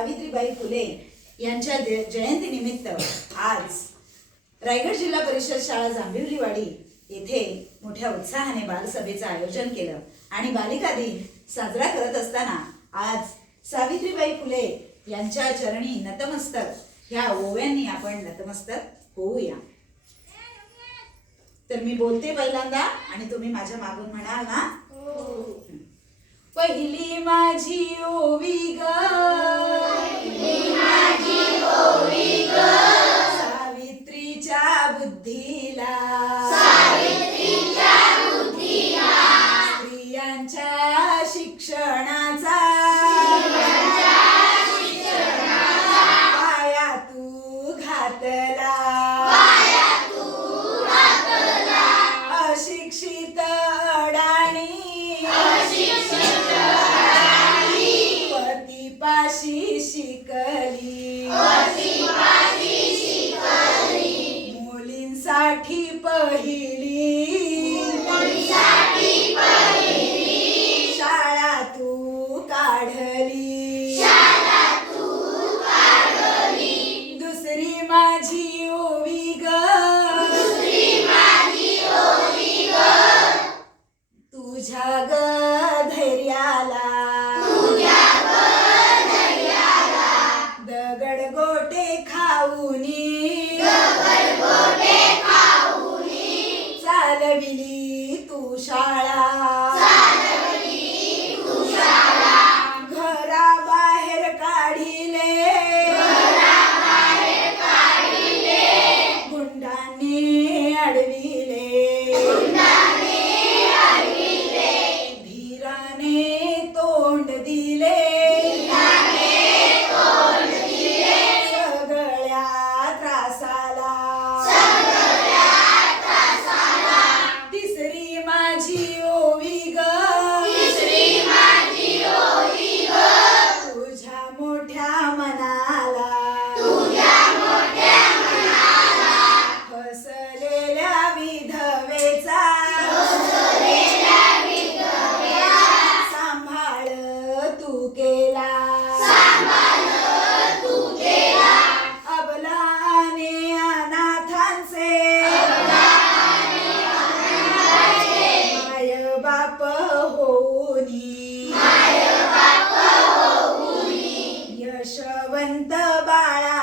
सावित्रीबाई फुले यांच्या जयंतीनिमित्त आज रायगड जिल्हा परिषद शाळा जांभिवलीवाडी येथे मोठ्या उत्साहाने बालसभेचं आयोजन केलं आणि बालिका दिन साजरा करत असताना आज सावित्रीबाई फुले यांच्या चरणी नतमस्तक ह्या ओव्यांनी आपण नतमस्तक होऊया। तर मी बोलते पहिल्यांदा आणि तुम्ही माझ्या मागून म्हणाल ना? पहिली माझी ओवी ग, सावित्रीच्या बुद्धीला, स्त्रियांच्या शिक्षणाचा पाया तू घातला, अशिक्षित अडाणी पतीपाशी शिकली, मुलींसाठी पहिली शाळा तू काढली, दुसरी माझी ओवी ग, तुझ्या ग धैर्याला दगड गोटे खाऊनी चालविली तू शाळा, घराबाहेर काढिले गुंडांनी अडविले, धीराने तोंड दिले सगळ्या त्रासाला, तिसरी माझी ओवी ग, तुझ्या मोठ्या मनाला फसलेल्या विधवेचा सांभाळ तू केला, अबलाने अनाथांचे माय बाप होऊनी, यशवंत बाळा